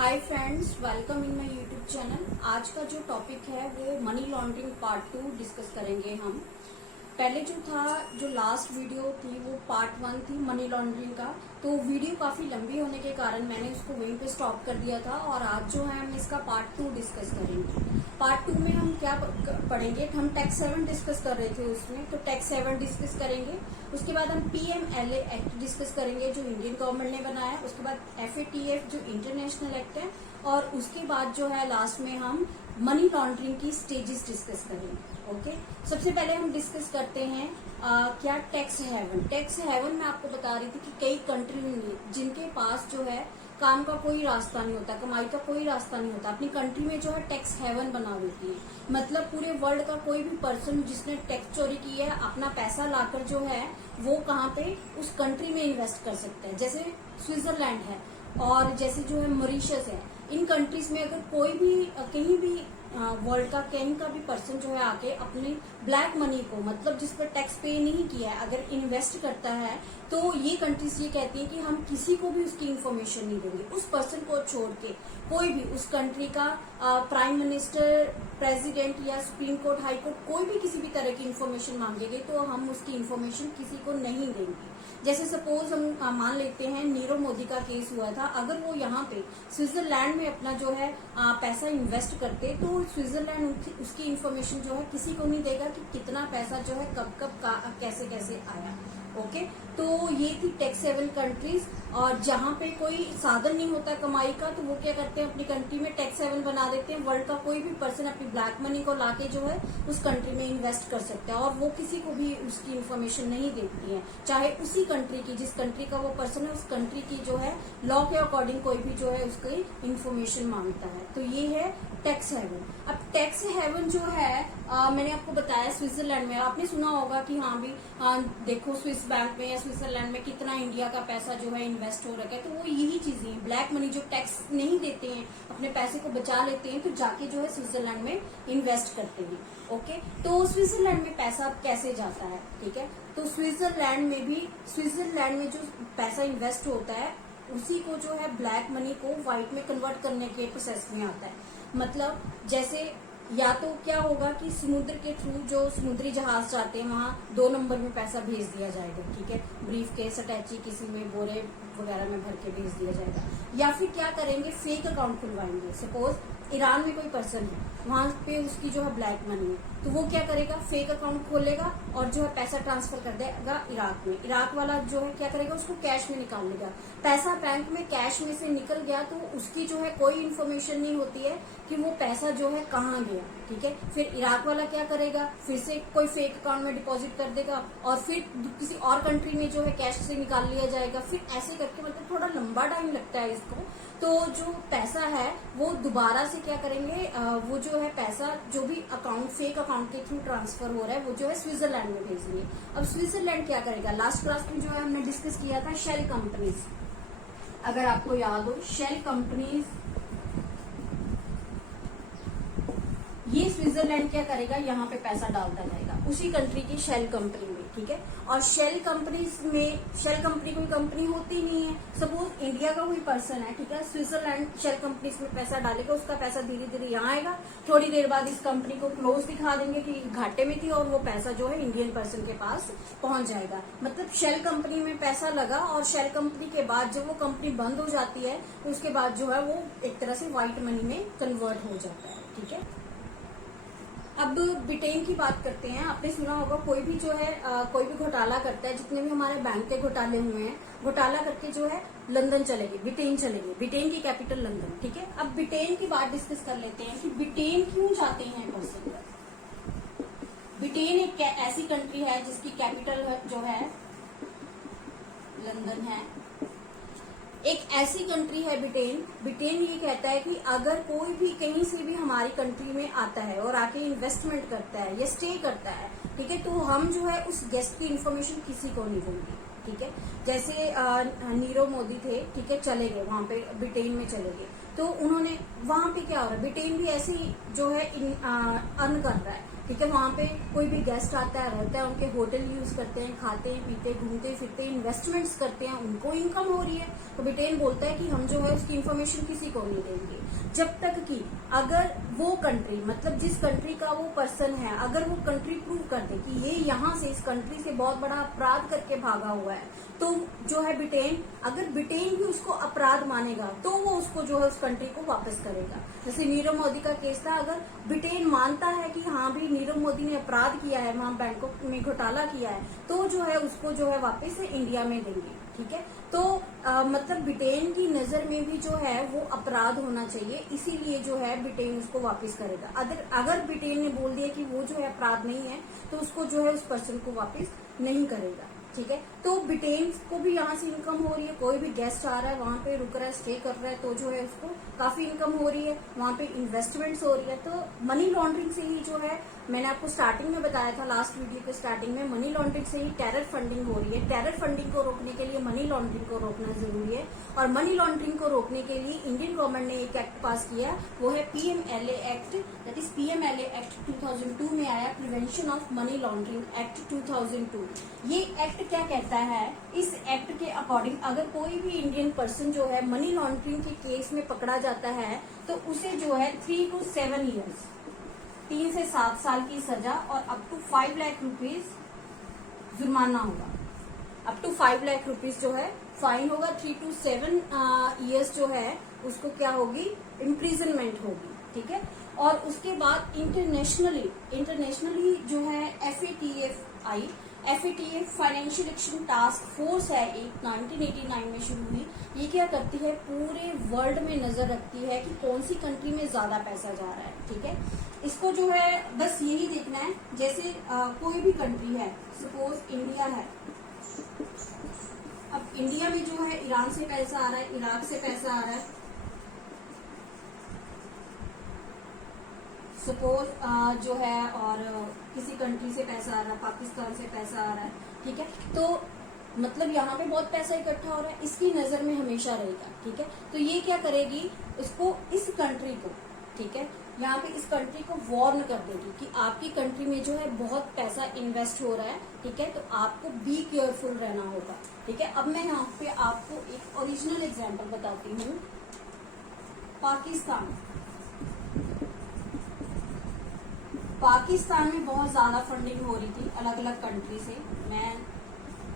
Hi friends, welcome in my YouTube channel. आज का जो टॉपिक है वो मनी लॉन्ड्रिंग पार्ट 2 डिस्कस करेंगे हम। पहले जो था, जो लास्ट वीडियो थी वो पार्ट 1 थी मनी लॉन्ड्रिंग का। तो वीडियो काफी लंबी होने के कारण मैंने उसको वहीं पे स्टॉप कर दिया था और आज जो है हम इसका पार्ट 2 डिस्कस करेंगे। पार्ट 2 में हम क्या पढ़ेंगे, हम टैक्स 7 डिस्कस कर रहे थे उसमें, तो टैक्स 7 डिस्कस करेंगे। उसके बाद हम PMLA एक्ट डिस्कस करेंगे जो इंडियन गवर्नमेंट ने बनाया। उसके बाद FATF जो इंटरनेशनल एक्ट है, और उसके बाद जो है लास्ट में हम मनी लॉन्ड्रिंग की स्टेजेस डिस्कस करेंगे। ओके, सबसे पहले हम डिस्कस करते हैं क्या टैक्स हेवन। टैक्स हेवन मैं आपको बता रही थी कि कई कंट्री में जिनके पास जो है काम का कोई रास्ता नहीं होता, कमाई का कोई रास्ता नहीं होता, अपनी कंट्री में जो है टैक्स हेवन बना देती है। मतलब पूरे वर्ल्ड का कोई भी पर्सन जिसने टैक्स चोरी की है, अपना पैसा लाकर जो है वो कहाँ पे उस कंट्री में इन्वेस्ट कर सकता है। जैसे स्विट्जरलैंड है और जैसे जो है मॉरिशस है। इन कंट्रीज में अगर कोई भी कहीं भी वर्ल्ड का कहीं का भी पर्सन जो है आके अपने ब्लैक मनी को, मतलब जिस पर टैक्स पे नहीं किया है, अगर इन्वेस्ट करता है, तो ये कंट्रीज ये कहती है कि हम किसी को भी उसकी इन्फॉर्मेशन नहीं देंगे। उस पर्सन को छोड़ के कोई भी उस कंट्री का प्राइम मिनिस्टर, प्रेसिडेंट या सुप्रीम कोर्ट, हाई कोर्ट, कोई भी किसी भी तरह की इन्फॉर्मेशन मांगेंगे तो हम उसकी इन्फॉर्मेशन किसी को नहीं देंगे। जैसे सपोज हम मान लेते हैं नीरव मोदी का केस हुआ था। अगर वो यहाँ पे स्विट्जरलैंड में अपना जो है पैसा इन्वेस्ट करते, तो स्विट्जरलैंड उसकी इन्फॉर्मेशन जो है किसी को नहीं देगा कि कितना पैसा जो है कब कब कैसे कैसे आया। ओके, तो ये थी टैक्स हेवन कंट्रीज। और जहाँ पे कोई साधन नहीं होता कमाई का, तो वो क्या करते हैं, अपनी कंट्री में टैक्स हेवन बना देते हैं। वर्ल्ड का कोई भी पर्सन अपनी ब्लैक मनी को लाके जो है उस कंट्री में इन्वेस्ट कर सकता है और वो किसी को भी उसकी इन्फॉर्मेशन नहीं देती है, चाहे उसी कंट्री की, जिस कंट्री का वो पर्सन है उस कंट्री की जो है लॉ के अकॉर्डिंग कोई भी जो है उसकी इन्फॉर्मेशन मांगता है। तो ये है टैक्स हेवन। अब टैक्स हेवन जो है मैंने आपको बताया स्विट्जरलैंड में, आपने सुना होगा कि हाँ भी देखो स्विस बैंक में या स्विट्जरलैंड में कितना इंडिया का पैसा जो है इन्वेस्ट हो रखा है। तो वो यही चीजें हैं, ब्लैक मनी जो टैक्स नहीं देते हैं, अपने पैसे को बचा लेते हैं, तो जाके जो है स्विट्जरलैंड में इन्वेस्ट करते हैं। ओके, तो स्विट्जरलैंड में पैसा कैसे जाता है, ठीक है। तो स्विट्जरलैंड में जो पैसा इन्वेस्ट होता है उसी को जो है ब्लैक मनी को व्हाइट में कन्वर्ट करने के प्रोसेस में आता है। मतलब जैसे या तो क्या होगा कि समुद्र के थ्रू जो समुद्री जहाज जाते हैं वहां 2 नंबर में पैसा भेज दिया जाएगा, ठीक है, ब्रीफ केस अटैची किसी में बोरे वगैरह में भर के भेज दिया जाएगा। या फिर क्या करेंगे, फेक अकाउंट खुलवाएंगे। सपोज ईरान में कोई पर्सन है, वहां पे उसकी जो है ब्लैक मनी है, तो वो क्या करेगा, फेक अकाउंट खोलेगा और जो है पैसा ट्रांसफर कर देगा इराक में। इराक वाला जो है क्या करेगा, उसको कैश में निकाल लेगा। पैसा बैंक में कैश में से निकल गया तो उसकी जो है कोई इन्फॉर्मेशन नहीं होती है कि वो पैसा जो है कहाँ गया, ठीक है। फिर इराक वाला क्या करेगा, फिर से कोई फेक अकाउंट में डिपॉजिट कर देगा और फिर किसी और कंट्री में जो है कैश से निकाल लिया जाएगा। फिर ऐसे करके मतलब थोड़ा लंबा टाइम लगता है इसको। तो जो पैसा है वो दोबारा से क्या करेंगे, वो जो है पैसा जो भी अकाउंट फेक अकाउंट के थ्रू ट्रांसफर हो रहा है वो जो है स्विट्जरलैंड में भेजेंगे। अब स्विट्जरलैंड क्या करेगा, लास्ट क्लास में जो है हमने डिस्कस किया था शेल कंपनीज, अगर आपको याद हो, शेल कंपनीज, ये स्विट्जरलैंड क्या करेगा, यहाँ पे पैसा डालता जाएगा उसी कंट्री की शेल कंपनी में, ठीक है। और शेल कंपनी कोई कंपनी होती नहीं है। सपोज इंडिया का कोई पर्सन है, ठीक है, स्विट्जरलैंड शेल कंपनीज में पैसा डालेगा, उसका पैसा धीरे धीरे यहाँ आएगा, थोड़ी देर बाद इस कंपनी को क्लोज दिखा देंगे कि घाटे में थी और वो पैसा जो है इंडियन पर्सन के पास पहुंच जाएगा। मतलब शेल कंपनी में पैसा लगा और शेल कंपनी के बाद जब वो कंपनी बंद हो जाती है तो उसके बाद जो है वो एक तरह से व्हाइट मनी में कन्वर्ट हो जाता है, ठीक है। अब ब्रिटेन की बात करते हैं। आपने सुना होगा कोई भी जो है कोई भी घोटाला करता है, जितने भी हमारे बैंक के घोटाले हुए हैं, घोटाला करके जो है लंदन चलेगी, ब्रिटेन चलेगी, ब्रिटेन की कैपिटल लंदन, ठीक है। अब ब्रिटेन की बात डिस्कस कर लेते हैं कि ब्रिटेन क्यों जाते हैं पर्सन। ब्रिटेन एक ऐसी कंट्री है जिसकी कैपिटल जो है लंदन है। एक ऐसी कंट्री है ब्रिटेन ये कहता है कि अगर कोई भी कहीं से भी हमारी कंट्री में आता है और आके इन्वेस्टमेंट करता है या स्टे करता है, ठीक है, तो हम जो है उस गेस्ट की इन्फॉर्मेशन किसी को नहीं देंगे, ठीक है। जैसे नीरव मोदी थे, ठीक है, चले गए वहां पे, ब्रिटेन में चले गए, तो उन्होंने वहां पे क्या हो रहा है, ब्रिटेन भी ऐसे ही जो है अर्न कर रहा है, ठीक है। वहां पे कोई भी गेस्ट आता है, रहता है, उनके होटल यूज करते हैं, खाते हैं, पीते, घूमते फिरते, इन्वेस्टमेंट्स करते हैं, उनको इनकम हो रही है। तो ब्रिटेन बोलता है कि हम जो है उसकी इन्फॉर्मेशन किसी को नहीं देंगे जब तक कि अगर वो कंट्री, मतलब जिस कंट्री का वो पर्सन है, अगर वो कंट्री प्रूव कर दे कि ये यहाँ से, इस कंट्री से बहुत बड़ा अपराध करके भागा हुआ है, तो जो है ब्रिटेन, अगर ब्रिटेन भी उसको अपराध मानेगा तो वो उसको जो है उस कंट्री को वापस करेगा। जैसे नीरव मोदी का केस था, अगर ब्रिटेन मानता है कि हाँ भी नीरव मोदी ने अपराध किया है, वहां बैंकॉक में घोटाला किया है, तो जो है उसको जो है वापस से इंडिया में देंगे। ठीक है। तो मतलब ब्रिटेन की नजर में भी जो है वो अपराध होना चाहिए, इसीलिए जो है ब्रिटेन उसको वापस करेगा। अगर ब्रिटेन ने बोल दिया कि वो जो है अपराध नहीं है, तो उसको जो है उस पर्सन को वापस नहीं करेगा। ठीक है। तो ब्रिटेन को भी यहाँ से इनकम हो रही है, कोई भी गेस्ट आ रहा है, वहां पे रुक रहा है, स्टे कर रहा है, तो जो है उसको काफी इनकम हो रही है, वहां पे इन्वेस्टमेंट्स हो रही है। तो मनी लॉन्ड्रिंग से ही जो है, मैंने आपको स्टार्टिंग में बताया था, लास्ट वीडियो के स्टार्टिंग में, मनी लॉन्ड्रिंग से ही टेरर फंडिंग हो रही है। टेरर फंडिंग को रोकने के लिए मनी लॉन्ड्रिंग को रोकना जरूरी है, और मनी लॉन्ड्रिंग को रोकने के लिए इंडियन गवर्नमेंट ने एक एक्ट पास किया, वो है PMLA act. That is PMLA act 2002 में आया, prevention of money laundering act 2002। ये एक्ट क्या कहता है, इस एक्ट के अकॉर्डिंग अगर कोई भी इंडियन पर्सन जो है मनी लॉन्ड्रिंग के केस में पकड़ा जाता है, तो उसे जो है 3 to 7 years, 3 से 7 साल की सजा और अप टू 5 लाख रुपीज जुर्माना होगा। अप टू 5 लाख रुपीज जो है फाइन होगा। 3 to 7 years जो है उसको क्या होगी, इम्प्रिजनमेंट होगी। ठीक है। और उसके बाद इंटरनेशनली जो है FATF financial action task force है, एक 1989 में शुरू हुई। ये क्या करती है, पूरे वर्ल्ड में नजर रखती है कि कौन सी कंट्री में ज्यादा पैसा जा रहा है। ठीक है। इसको जो है बस यही देखना है, जैसे कोई भी कंट्री है, सपोज इंडिया है, अब इंडिया में जो है ईरान से पैसा आ रहा है, इराक से पैसा आ रहा है, सपोज जो है, और किसी कंट्री से पैसा आ रहा है, पाकिस्तान से पैसा आ रहा है। ठीक है। तो मतलब यहाँ पे बहुत पैसा इकट्ठा हो रहा है, इसकी नजर में हमेशा रहेगा। ठीक है। तो ये क्या करेगी, इसको, इस कंट्री को, ठीक है, यहाँ पे इस कंट्री को वार्न कर देगी कि आपकी कंट्री में जो है बहुत पैसा इन्वेस्ट हो रहा है। ठीक है। तो आपको बी केयरफुल रहना होगा। ठीक है। अब मैं यहाँ पे आपको एक ओरिजिनल एग्जाम्पल बताती हूँ। पाकिस्तान में बहुत ज्यादा फंडिंग हो रही थी अलग अलग कंट्री से, मैं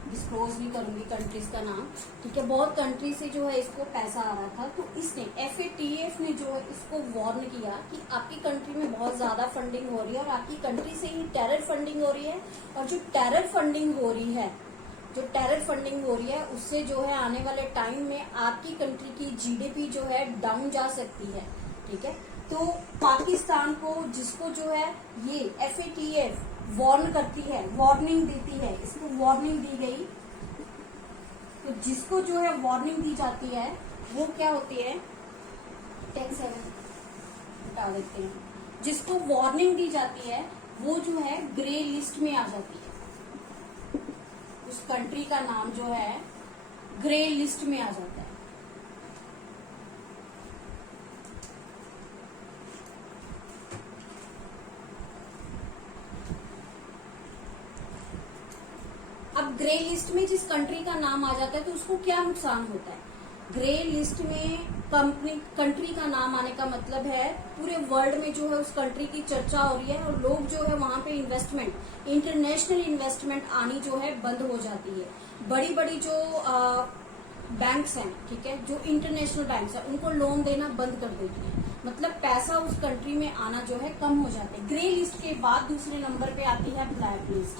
डिस्क्लोज नहीं करूंगी कंट्रीज का नाम। ठीक है। बहुत कंट्री से जो है इसको पैसा आ रहा था, तो इसने FATF ने जो है इसको वार्न किया कि आपकी कंट्री में बहुत ज्यादा फंडिंग हो रही है और आपकी कंट्री से ही टेरर फंडिंग हो रही है, और जो टेरर फंडिंग हो रही है उससे जो है आने वाले टाइम में आपकी कंट्री की GDP जो है डाउन जा सकती है। ठीक है। तो पाकिस्तान को, जिसको जो है ये FATF वार्न करती है, वार्निंग देती है, इसको वार्निंग दी गई, तो जिसको जो है वार्निंग दी जाती है वो क्या होती है, टैक्स हटा देते हैं, जिसको वार्निंग दी जाती है वो जो है ग्रे लिस्ट में आ जाती है, उस कंट्री का नाम जो है ग्रे लिस्ट में आ जाता है। अब ग्रे लिस्ट में जिस कंट्री का नाम आ जाता है तो उसको क्या नुकसान होता है, ग्रे लिस्ट में कंट्री का नाम आने का मतलब है पूरे वर्ल्ड में जो है उस कंट्री की चर्चा हो रही है, और लोग जो है वहां पे इन्वेस्टमेंट, इंटरनेशनल इन्वेस्टमेंट आनी जो है बंद हो जाती है। बड़ी बड़ी जो बैंक्स हैं, ठीक है, जो इंटरनेशनल बैंक्स हैं, उनको लोन देना बंद कर देती है, मतलब पैसा उस कंट्री में आना जो है कम हो जाता है। ग्रे लिस्ट के बाद दूसरे नंबर पे आती है ब्लैक लिस्ट।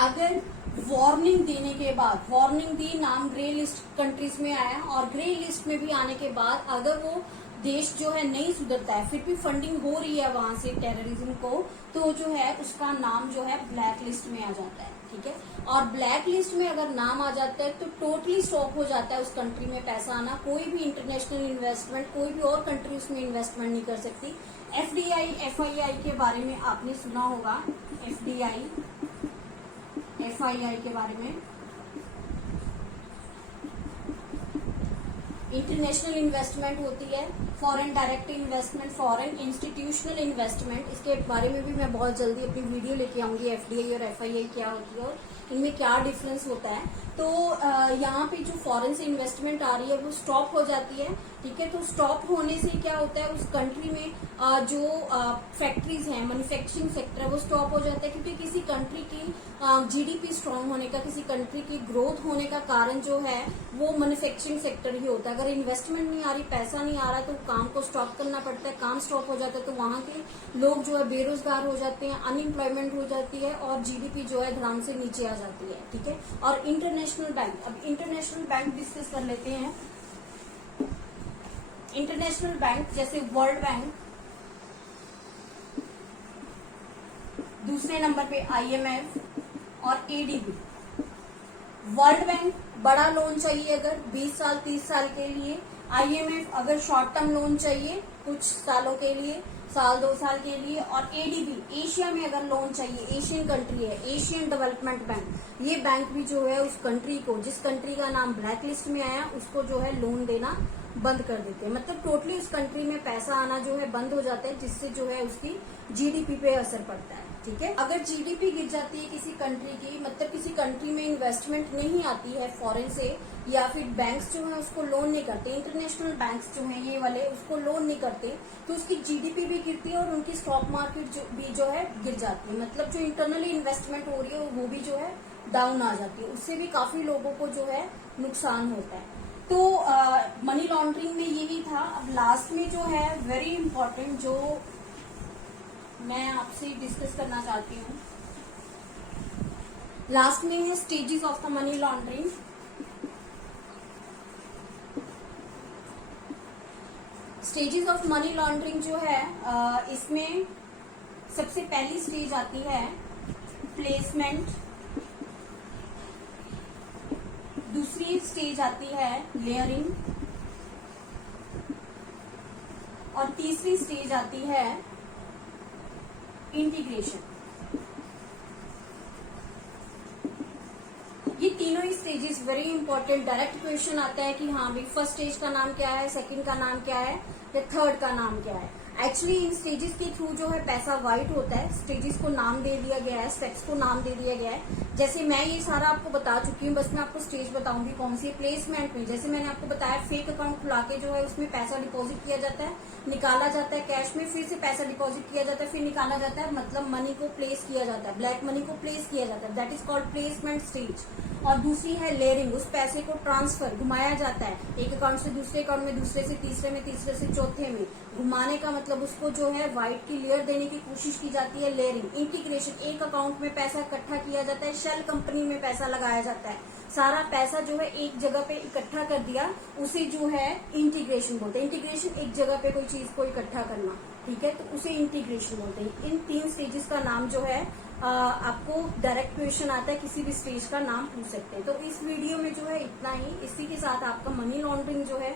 अगर वार्निंग देने के बाद, वार्निंग दी, नाम ग्रे लिस्ट कंट्रीज में आया, और ग्रे लिस्ट में भी आने के बाद अगर वो देश जो है नहीं सुधरता है, फिर भी फंडिंग हो रही है वहां से टेररिज्म को, तो जो है उसका नाम जो है ब्लैक लिस्ट में आ जाता है। ठीक है। और ब्लैक लिस्ट में अगर नाम आ जाता है तो टोटली स्टॉप हो जाता है उस कंट्री में पैसा आना, कोई भी इंटरनेशनल इन्वेस्टमेंट, कोई भी और कंट्री उसमें इन्वेस्टमेंट नहीं कर सकती। FDI FII के बारे में आपने सुना होगा, FDI FII के बारे में, इंटरनेशनल इन्वेस्टमेंट होती है, foreign direct investment, foreign institutional investment. इसके बारे में भी मैं बहुत जल्दी अपनी वीडियो लेके आऊंगी, एफडीआई और एफआईआई क्या होती है और इनमें क्या डिफरेंस होता है। तो यहाँ पे जो फॉरेन से इन्वेस्टमेंट आ रही है वो स्टॉप हो जाती है, ठीक है। तो स्टॉप होने से क्या होता है, उस कंट्री में जो फैक्ट्रीज हैं, मैन्युफैक्चरिंग सेक्टर है, वो स्टॉप हो जाता है, क्योंकि किसी कंट्री की जीडीपी स्ट्रांग होने का, किसी कंट्री की ग्रोथ होने का कारण जो है वो मैन्युफैक्चरिंग सेक्टर ही होता है। अगर इन्वेस्टमेंट नहीं आ रही, पैसा नहीं आ रहा है, तो काम को स्टॉप करना पड़ता है, काम स्टॉप हो जाता है, तो वहां के लोग जो है बेरोजगार हो जाते हैं, अनएम्प्लॉयमेंट हो जाती है और जीडीपी जो है धड़ाम से नीचे आ जाती है, ठीक है। और इंटरनेशनल बैंक, अब इंटरनेशनल बैंक डिस्कस कर लेते हैं। इंटरनेशनल बैंक जैसे वर्ल्ड बैंक, दूसरे नंबर पे आईएमएफ और एडीबी। वर्ल्ड बैंक बड़ा लोन चाहिए अगर 20 साल 30 साल के लिए, आईएमएफ अगर शॉर्ट टर्म लोन चाहिए कुछ सालों के लिए, साल 2 साल के लिए, और एडीबी एशिया में अगर लोन चाहिए, एशियन कंट्री है, एशियन डेवलपमेंट बैंक, ये बैंक भी जो है उस कंट्री को, जिस कंट्री का नाम ब्लैक लिस्ट में आया उसको जो है लोन देना बंद कर देते हैं। मतलब टोटली उस कंट्री में पैसा आना जो है बंद हो जाता है, जिससे जो है उसकी जीडीपी पे असर पड़ता है, ठीक है। अगर जीडीपी गिर जाती है किसी कंट्री की, मतलब किसी कंट्री में इन्वेस्टमेंट नहीं आती है फॉरेन से, या फिर बैंक्स जो है उसको लोन नहीं करते, इंटरनेशनल बैंक्स जो है ये वाले उसको लोन नहीं करते, तो उसकी जीडीपी भी गिरती है और उनकी स्टॉक मार्केट भी जो है गिर जाती है। मतलब जो इंटरनली इन्वेस्टमेंट हो रही है वो भी जो है डाउन आ जाती है, उससे भी काफी लोगों को जो है नुकसान होता है। तो मनी लॉन्ड्रिंग में यही था। अब लास्ट में जो है वेरी इंपॉर्टेंट जो मैं आपसे डिस्कस करना चाहती हूँ, लास्ट में है stages of the money laundering. Stages of money laundering जो है इसमें सबसे पहली स्टेज आती है प्लेसमेंट, दूसरी स्टेज आती है लेयरिंग और तीसरी स्टेज आती है इंटीग्रेशन। ये तीनों ही stages very important. Direct question आता है कि हाँ भाई फर्स्ट स्टेज का नाम क्या है, सेकंड का नाम क्या है या थर्ड का नाम क्या है। एक्चुअली इन स्टेजेस के थ्रू जो है पैसा वाइट होता है, स्टेजेस को नाम दे दिया गया है, स्टेप्स को नाम दे दिया गया है। जैसे मैं ये सारा आपको बता चुकी हूँ, बस मैं आपको स्टेज बताऊंगी कौन सी है। प्लेसमेंट में जैसे मैंने आपको बताया, फेक अकाउंट खुला के जो है उसमें पैसा डिपॉजिट किया जाता है, निकाला जाता है कैश में, फिर से पैसा डिपॉजिट किया जाता है, फिर निकाला जाता है, मतलब मनी को प्लेस किया जाता है, ब्लैक मनी को प्लेस किया जाता है, that is called placement stage. और दूसरी है लेयरिंग, उस पैसे को ट्रांसफर, घुमाया जाता है एक अकाउंट से दूसरे अकाउंट में, दूसरे से तीसरे में, तीसरे से चौथे में। घुमाने का मतलब उसको जो है व्हाइट की लेयर देने की कोशिश की जाती है, लेयरिंग। इंटीग्रेशन, एक अकाउंट में पैसा इकट्ठा किया जाता है, शेल कंपनी में पैसा लगाया जाता है, सारा पैसा जो है एक जगह पे इकट्ठा कर दिया, उसे जो है इंटीग्रेशन बोलते हैं। इंटीग्रेशन एक जगह पे कोई चीज को इकट्ठा करना, ठीक है, तो उसे इंटीग्रेशन बोलते हैं। इन 3 स्टेजेस का नाम जो है आपको डायरेक्ट क्वेश्चन आता है, किसी भी स्टेज का नाम पूछ सकते हैं। तो इस वीडियो में जो है इतना ही। इसी के साथ आपका मनी लॉन्ड्रिंग जो है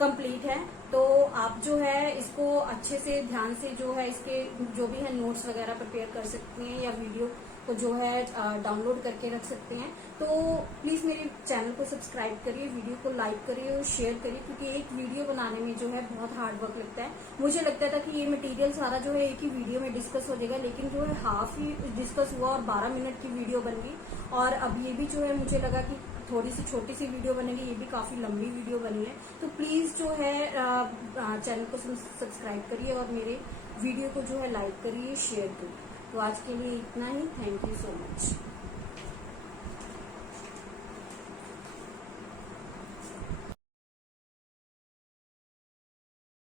कंप्लीट है। तो आप जो है इसको अच्छे से ध्यान से जो है इसके जो भी है नोट्स वगैरह प्रिपेयर कर सकते हैं, या वीडियो को जो है डाउनलोड करके रख सकते हैं। तो प्लीज मेरे चैनल को सब्सक्राइब करिए, वीडियो को लाइक करिए और शेयर करिए, क्योंकि एक वीडियो बनाने में जो है बहुत हार्ड वर्क लगता है। मुझे लगता था कि ये मटेरियल सारा जो है एक ही वीडियो में डिस्कस हो जाएगा, लेकिन जो है हाफ ही डिस्कस हुआ और 12 मिनट की वीडियो बन गई। और अब ये भी जो है मुझे लगा कि थोड़ी सी छोटी सी वीडियो बनेगी, ये भी काफी लंबी वीडियो बनी है। तो प्लीज जो है चैनल को सब्सक्राइब करिए और मेरे वीडियो को जो है लाइक करिए, शेयर करिए। तो आज के लिए इतना ही। Thank you so much.